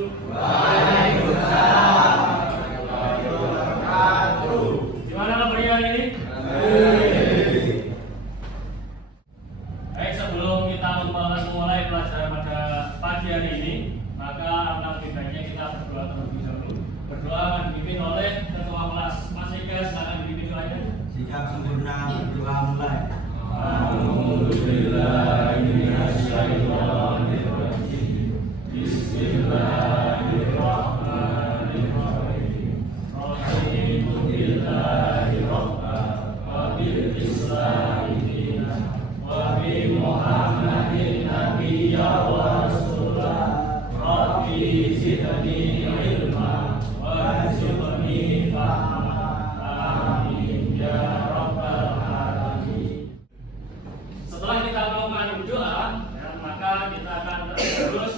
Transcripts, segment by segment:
Waalaikumsalam warahmatullahi wabarakatuh. Gimana kabarnya hari ini? Baik, sebelum kita memulai pelajaran pada pagi hari ini, maka alangkah lebih baiknya kita berdoa terlebih dahulu. Berdoa akan dipimpin oleh ketua kelas. Mas Eka, silakan dipimpin doanya. Sikap sempurna, berdoa mulai. Setelah kita melakukan doa, ya, maka kita akan terus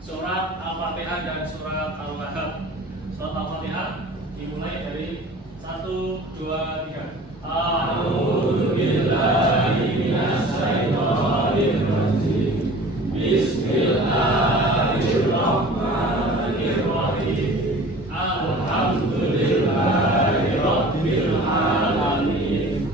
surat Al-Fatihah dan surat Al-Kahf. Surat Al-Fatihah dimulai dari 1, 2, 3. A'udzubillahi minasyaitonirrajim. Bismillahirrahmanirrahim. Alhamdulillahi rabbil alamin.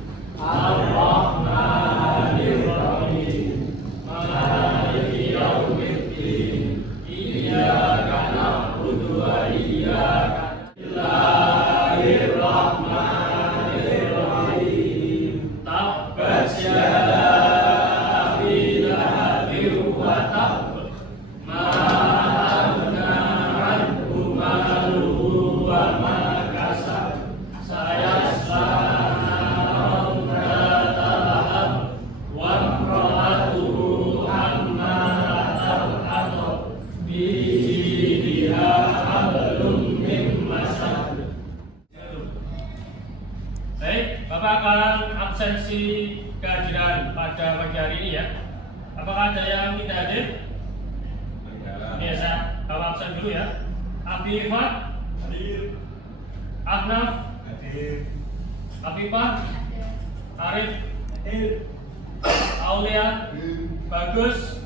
Ar-Rahmanir Rahim. Maliki yaumiddin. Iyyaka na'budu wa iyyaka nasta'in. Bismillahirrahmanirrahim. Tabbat yada abi lahabin wa tabb. Ma aghna anhu maluhu wa ma kasab. Sayasla naran dzata lahab wa imra'atuhu hammalatal hatab. Fi jidiha hablum min masad. Baik, Bapak akan absensi kehadiran pada pagi hari ini ya. Apakah ada yang tidak hadir? Biasa, Bapak absen dulu ya. Abi Ifat hadir. Ahnaf hadir. Afifah Arif hadir. Aulia Bagus.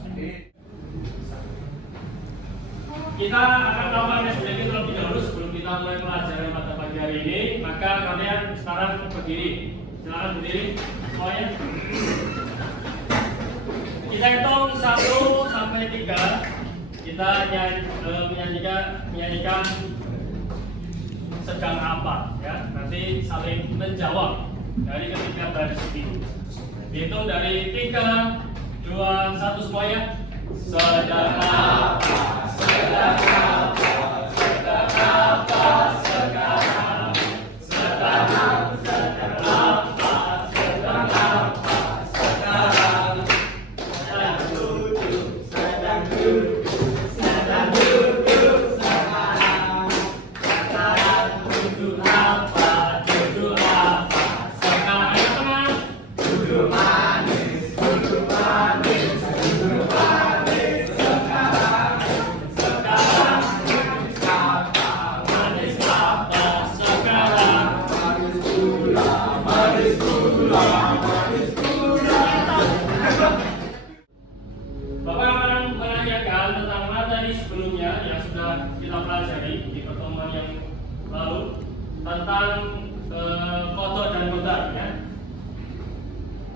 Kita akan melakukan SBK terlebih dahulu sebelum kita mulai pelajaran pada pagi hari ini. Maka kalian sekarang berdiri. Silakan berdiri semuanya. Kita hitung 1 sampai 3. Kita menyanyikan sedang apa ya. Nanti saling menjawab dari ketiga baris itu. Dihitung dari 3, 2, 1 semuanya. Sedang apa? Sedang apa? Sedang apa sekarang? Sedang apa? Sedang apa? Sedang apa sekarang? Sedang duduk. Sedang duduk. Sedang duduk sekarang. Sekarang duduk apa? Duduk apa sekarang? Ayo teman. Duduk manis. Duduk manis. Duduk manis sekarang. Sekarang manis apa? Manis apa sekarang? Manis gula. Manis gula. Manis gula. Bapak akan menanyakan tentang materi sebelumnya yang sudah kita pelajari di pertemuan yang lalu tentang kodok dan kodar ya.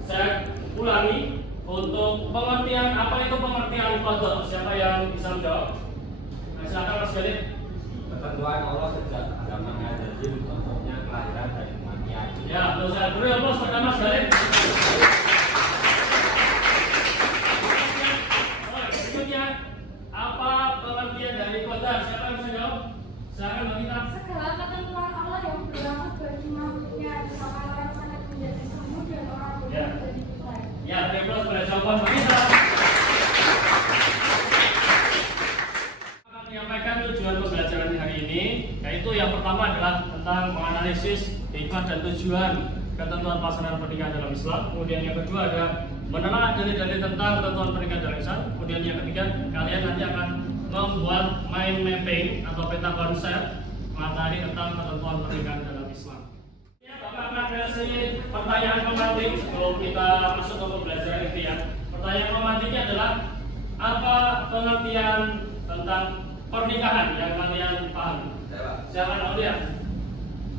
Saya ulangi untuk pengertian apa itu pengertian kodok. Siapa yang bisa menjawab? Nah, silakan Mas Galih. Ketentuan Allah sejak zaman azali contohnya kelahiran dan kematian. Ya, betul saya beri aplaus pada Mas Galih. Berikutnya, apa pengertian dari kodar? Siapa yang bisa jawab? Silakan Mbak Gita. Segala ketentuan Allah yang berlaku bagi makhluknya, misalkan orang sangat menjadi sembuh dan orang bodoh Ya. menjadi pintar. Ya, beri aplaus pada jawaban Mbak Gita. Akan menyampaikan tujuan pembelajaran hari ini, yaitu yang pertama adalah tentang menganalisis hikmah dan tujuan ketentuan pelaksanaan pernikahan dalam Islam. Kemudian yang kedua ada menelaah dalil-dalil tentang ketentuan pernikahan dalam Islam. Kemudian yang ketiga, kalian nanti akan membuat mind mapping atau peta konsep materi tentang ketentuan pernikahan dalam Islam. Ya, Bapak akan kasih pertanyaan pemantik sebelum kita masuk ke pembelajaran inti ya. Pertanyaan pemantiknya adalah apa pengertian tentang pernikahan yang kalian paham? Silakan Aulia.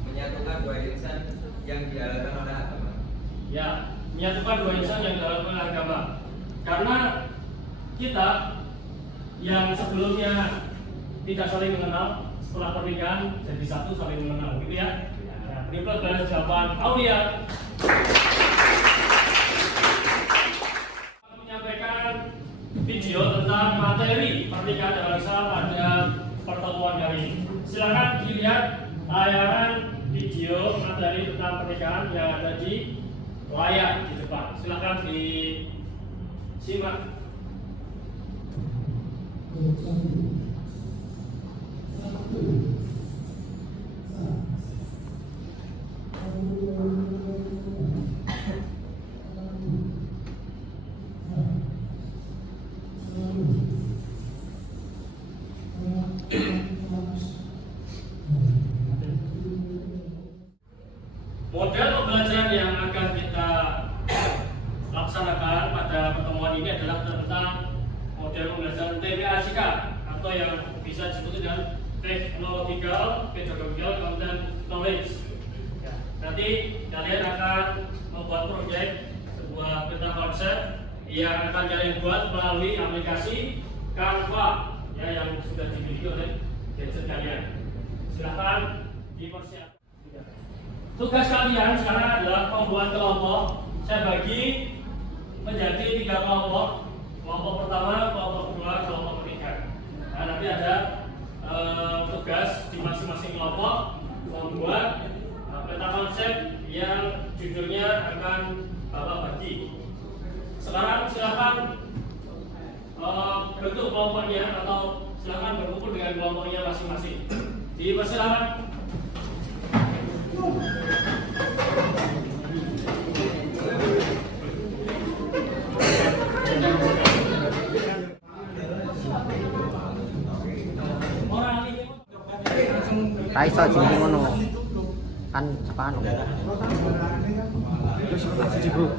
Menyatukan dua insan yang dihalalkan oleh agama. Ya, menyatukan dua insan yang dihalalkan oleh agama. Karena kita yang sebelumnya tidak saling mengenal, setelah pernikahan jadi satu saling mengenal, gitu ya. Nah, berikut adalah jawaban Aulia. Menyampaikan video tentang materi pernikahan dalam Islam pada pertemuan kali ini. Silakan dilihat tayangan video materi tentang pernikahan yang ada di layar di depan. Silakan disimak. Model pembelajaran yang akan kita laksanakan pada pertemuan ini adalah tentang model pembelajaran TPACK atau yang bisa disebut dengan Technological Pedagogical Content Knowledge. Ya, nanti kalian akan membuat proyek sebuah peta konsep yang akan kalian buat melalui aplikasi Canva ya, yang sudah dimiliki oleh gadget kalian. Silahkan dipersiapkan. Tugas kalian sekarang adalah membuat kelompok. Saya bagi menjadi 3 kelompok. Kelompok pertama, kelompok kedua, kelompok ketiga. Nah, nanti ada tugas di masing-masing kelompok membuat peta konsep yang judulnya akan Bapak bagi. Sekarang silakan bentuk kelompoknya atau silakan berkumpul dengan kelompoknya masing-masing. Dipersilakan. Raiso jadi ngono kan sepano. Terus siji bro.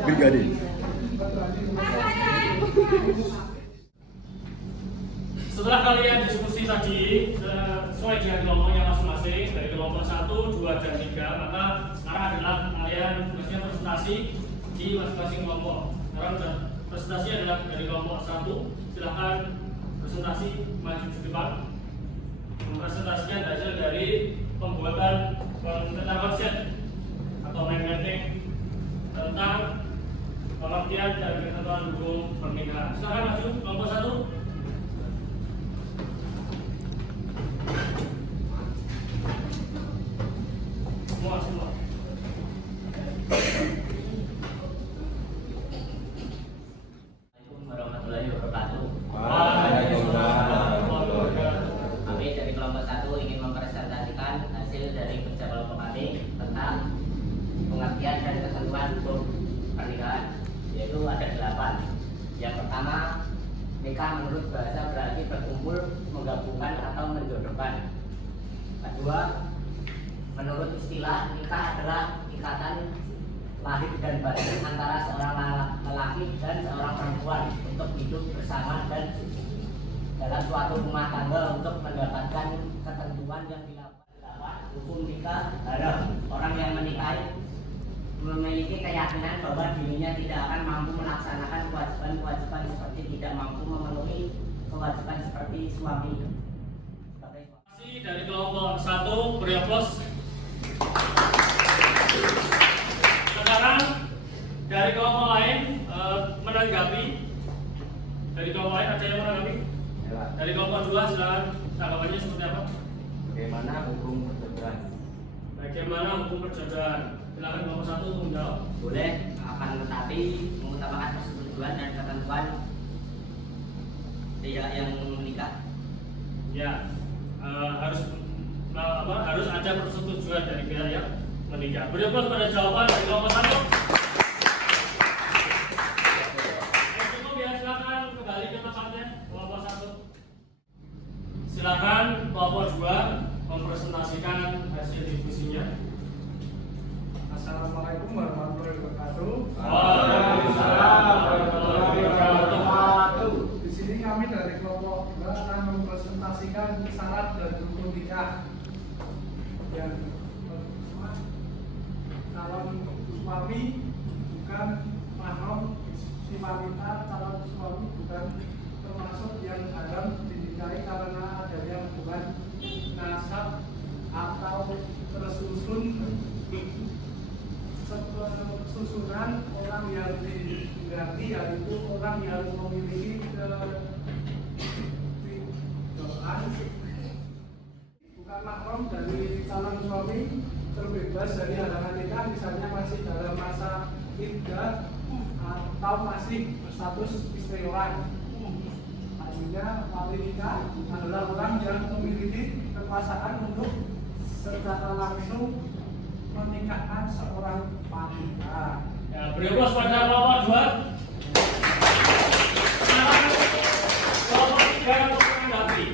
Brigadir. Setelah kalian diskusi tadi sesuai dengan kelompoknya masing-masing dari kelompok 1, 2, dan 3, maka sekarang adalah kalian tugasnya presentasi di masing-masing kelompok. Sekarang presentasi adalah dari kelompok 1, silahkan presentasi maju ke depan. Presentasinya hasil dari pembuatan peta konsep atau mind mapping tentang pengertian dan ketentuan hukum pernikahan. Silakan maju kelompok 1. Semua. Assalamualaikum warahmatullahi wabarakatuh. Kami dari kelompok 1 ingin mempresentasikan hasil dari kerja kelompok kami tentang pengertian dan ketentuan hukum pernikahan, yaitu ada 8. Yang pertama, nikah menurut bahasa berarti berkumpul, menggabungkan atau menjodohkan. Kedua, menurut istilah, nikah adalah ikatan lahir dan batin antara seorang lelaki dan seorang perempuan untuk hidup bersama dan dalam suatu rumah tangga untuk mendapatkan ketentuan yang dilakukan. Hukum nikah adalah orang yang menikahi memiliki keyakinan bahwa dirinya tidak akan mampu melaksanakan kewajiban-kewajiban seperti tidak mampu memenuhi kewajiban seperti suami. Dari kelompok 1 beri aplaus. Sekarang dari kelompok lain menanggapi. Dari kelompok lain ada yang menanggapi? Dari kelompok 2 silakan tanggapannya seperti apa? Bagaimana hukum perjodohan? Bagaimana hukum perjodohan? Silakan kelompok 1 untuk menjawab. Boleh, akan tetapi mengutamakan persetujuan dan ketentuan pihak yang menikah. Ya, harus ada persetujuan dari pihak yang menikah. Beri aplaus pada jawaban dari kelompok 1. Cukup ya, silakan kembali ke tempatnya kelompok 1. Silakan kelompok 2 mempresentasikan hasil diskusinya. Assalamualaikum warahmatullahi wabarakatuh. Waalaikumsalam warahmatullahi wabarakatuh. Di sini kami dari kelompok 2 akan mempresentasikan syarat dan rukun nikah. Yang pertama, calon suami bukan mahram si wanita, calon suami bukan termasuk yang haram dinikahi karena adanya hubungan nasab atau tersusun susunan orang yang diganti, yaitu orang yang memiliki kedoaan bukan mahram dari calon suami, terbebas dari halangan nikah, misalnya masih dalam masa iddah atau masih berstatus istri orang. Artinya wali nikah adalah orang yang memiliki kekuasaan untuk secara langsung menikahkan seorang wanita. Ya, beri aplaus pada kelompok 2. Silakan kelompok 3 untuk menanggapi.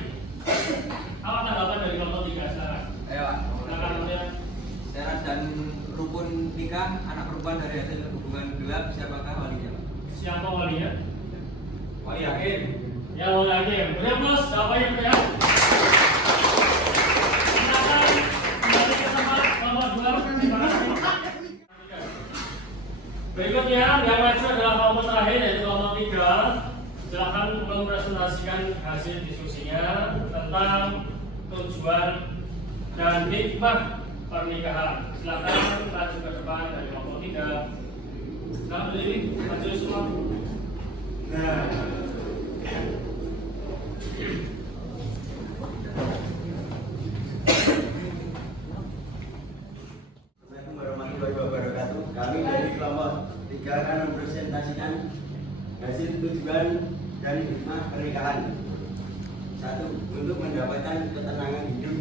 Apa tanggapan dari kelompok 3 sekarang? Ayo, Pak. Silakan kemudian. Syarat dan rukun nikah anak perempuan dari hasil hubungan gelap siapakah walinya? Siapa walinya? Wali hakim. Ya, wali hakim. Beri aplaus jawabannya ya. Silakan kembali ke tempat kelompok 2. Terima kasih. Berikutnya yang maju adalah kelompok terakhir yaitu kelompok 3. Silakan mempresentasikan hasil diskusinya tentang tujuan dan hikmah pernikahan. Silakan maju ke depan dari kelompok 3. Nah, berdiri, maju semua. Nah, Assalamualaikum warahmatullahi wabarakatuh. Kami dari kelompok 3 akan mempresentasikan hasil tujuan dan hikmah pernikahan. 1. Untuk mendapatkan ketenangan hidup,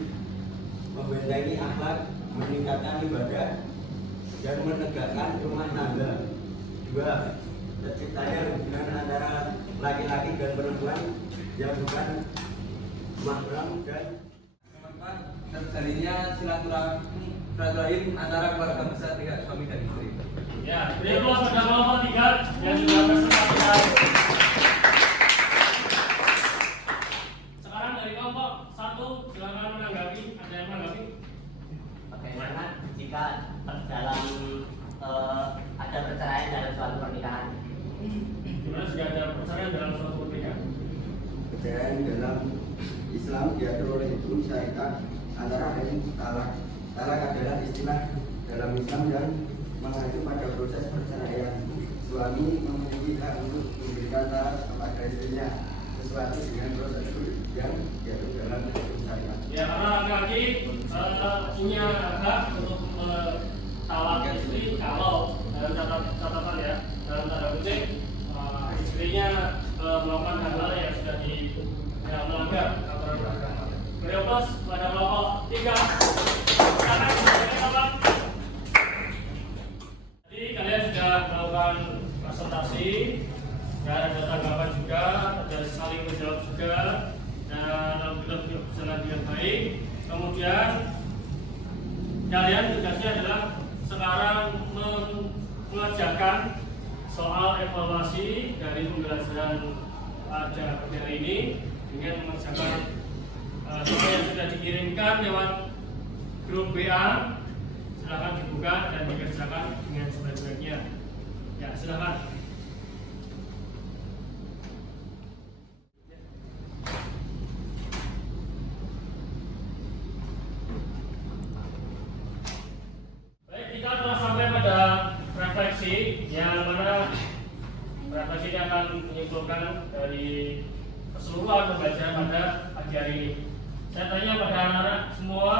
membentengi akhlak, meningkatkan ibadah, dan menegakkan rumah tangga. 2. Terciptanya hubungan antara laki-laki dan perempuan yang bukan mahram, dan Keempat, terjadinya silaturahim antara keluarga besar tidak suami dan istri. ya, beri aplaus pada kelompok 3 yang sudah presentasikan. Sekarang dari kelompok 1 silakan menanggapi. Ada yang menanggapi? Bagaimana jika dalam ada perceraian dalam suatu pernikahan? Gimana jika ada perceraian dalam suatu pernikahan? perceraian dalam Islam diatur oleh hukum syariat antara lain talak. Talak adalah istilah dalam Islam yang mengacu pada proses perceraian. Suami memiliki hak untuk memberikan talak kepada istrinya sesuatu dengan prosedur yang diatur dalam hukum syariat. Ya, karena laki-laki punya hak untuk talak istri kalau dalam catatan ya, dalam tanda kutip istrinya melakukan hal-hal yang sudah melanggar aturan agama. Beri aplaus pada kelompok 3. Silakan kelompok. Jadi kalian sudah melakukan presentasi dan ada tanggapan juga, ada saling menjawab juga, dan alhamdulillah sudah berjalan dengan baik. Kemudian kalian tugasnya adalah sekarang mengerjakan soal evaluasi dari pembelajaran pada hari ini dengan mengerjakan soal yang sudah dikirimkan lewat grup BA. Silakan dibuka dan dikerjakan dengan sebaik-baiknya. Ya, silakan. Baik, kita telah sampai pada refleksi yang mana refleksi ini akan menyimpulkan dari keseluruhan pembelajaran pada pagi hari ini. Saya tanya pada anak-anak semua,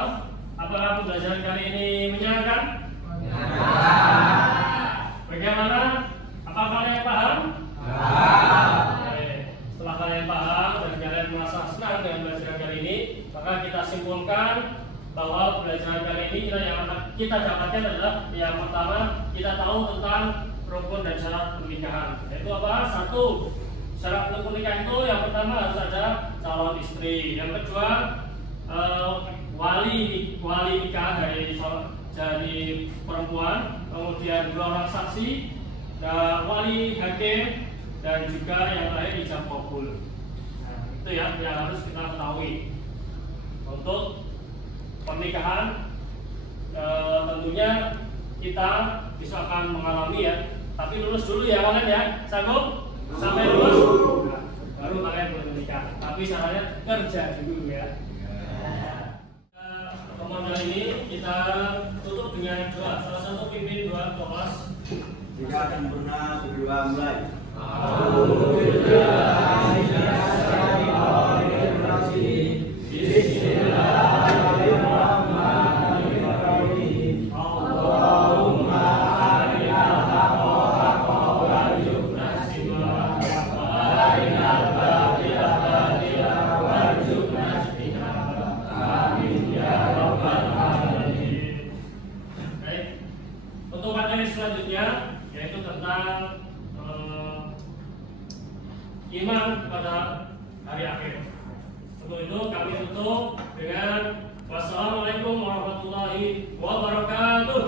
apakah pembelajaran kali ini menyenangkan? Bagaimana? Apakah kalian paham? Setelah kalian paham dan kalian merasa senang dengan pembelajaran kali ini, maka kita simpulkan bahwa pembelajaran kali ini kita yang akan kita dapatkan adalah yang pertama, kita tahu tentang rukun dan syarat pernikahan. Yaitu apa? Satu, syarat untuk pernikahan itu yang pertama harus ada calon istri. Yang kedua, wali nikah dari perempuan, kemudian 2 orang saksi, wali hakim, dan juga yang terakhir ijab kabul. Nah, itu ya yang harus kita ketahui untuk pernikahan. Tentunya kita bisa akan mengalami ya, tapi lulus dulu ya kalian ya, sanggup sampai lulus, nah, baru kalian boleh menikah. Tapi syaratnya kerja dulu ya. Pemodal ini kita tutup dengan doa. Salah satu pimpin doa kelas. Jika sempurna berdua mulai. Untuk materi selanjutnya yaitu tentang iman pada hari akhir. Untuk itu kami tutup dengan wassalamualaikum warahmatullahi wabarakatuh.